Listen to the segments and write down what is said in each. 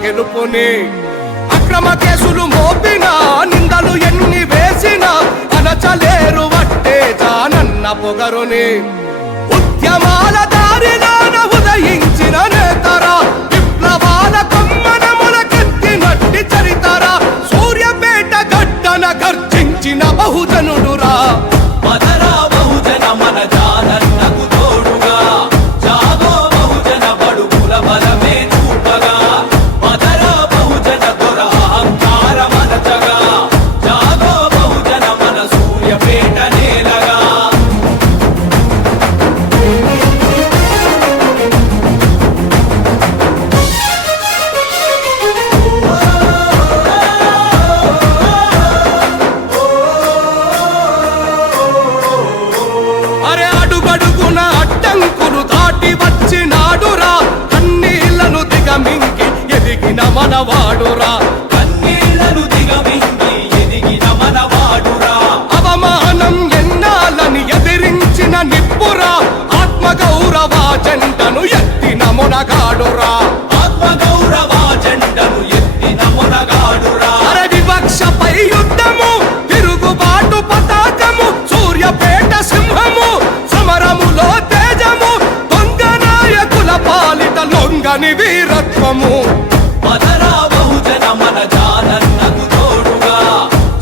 గెలుపుని అక్రమ కేసులు మోపినా నిందలు ఎన్ని వేసినా అనచలేరు వట్టే జానన్న పొగరుని ఉద్యమాల దారిలోన ఉదయించిన నేతరా విప్లవాల కొమ్మన మొలకెత్తినట్టి చరితరా సూర్యపేట గడ్డన గర్జించిన బహుజనుడురా మదరా బహుజన మన జానన్నకు తోడుగా జాగో బహుజన బడుగుల బలమే చూపగా మదరా బహుజన దొర అహంకార మనచగా జాగో బహుజన మన సూర్యపేట నేలగా అరే అడుగడుగున అడ్డంకులు దాటి వచ్చినాడురా కన్నీళ్లను దిగమింగి ఎదిగిన మనవాడురా కన్నీళ్లను దిగమింగి ఎదిగిన మనవాడురా అవమానం ఎన్నాలని ఎదిరించిన నిప్పురా ఆత్మగౌరవ జెండను ఎత్తిన మునగాడురా ఆత్మగౌరవ జెండను ఎత్తిన మునగాడురా అరే వివక్షపై యుద్ధము తిరుగుబాటు పతాకము సూర్యపేట సింహము సమరములో తేజము దొంగ నాయకుల పాలిట లొంగని వీరత్వము మదరా బహుజన మన జానన్నకు తోడుగా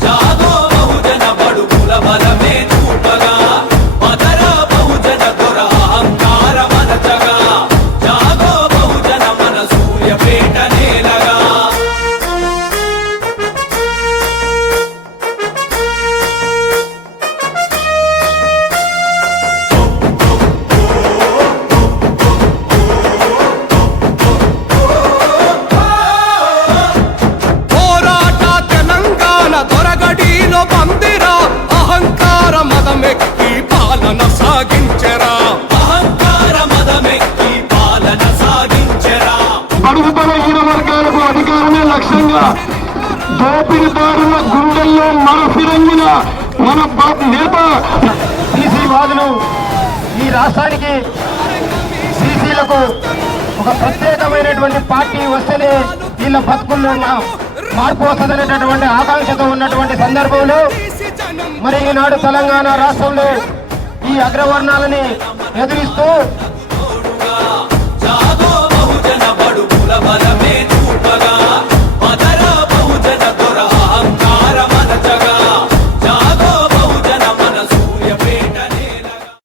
జాగో బహుజన బడుగుల బలమే చూపగా మదరా బహుజన దొర అహంకార మనచగా జాగో బహుజన మన సూర్యపేట నేలగా పోరాట తెలంగాణ దొరగడిలో పందిరా అహంకార మదమెక్కి పాలన సాగించెరా అహంకార మదమెక్కి పాలన సాగించెరా బడుగు బలహీన వర్గాలకు అధికారమే లక్ష్యంగా దోపిడిదారుల గుండెల్లో మరఫిరంగిన మన నేత బీసీ వాదులు ఈ రాష్ట్రానికి బీసీలకు ఒక ప్రత్యేకమైనటువంటి పార్టీ వస్తేనే వీళ్ళ బతుకుల్లో మార్పు వస్తుందనేటటువంటి ఆకాంక్షతో ఉన్నటువంటి సందర్భంలో మరి ఈనాడు తెలంగాణ రాష్ట్రంలో ఈ అగ్రవర్ణాలని ఎదిరిస్తూ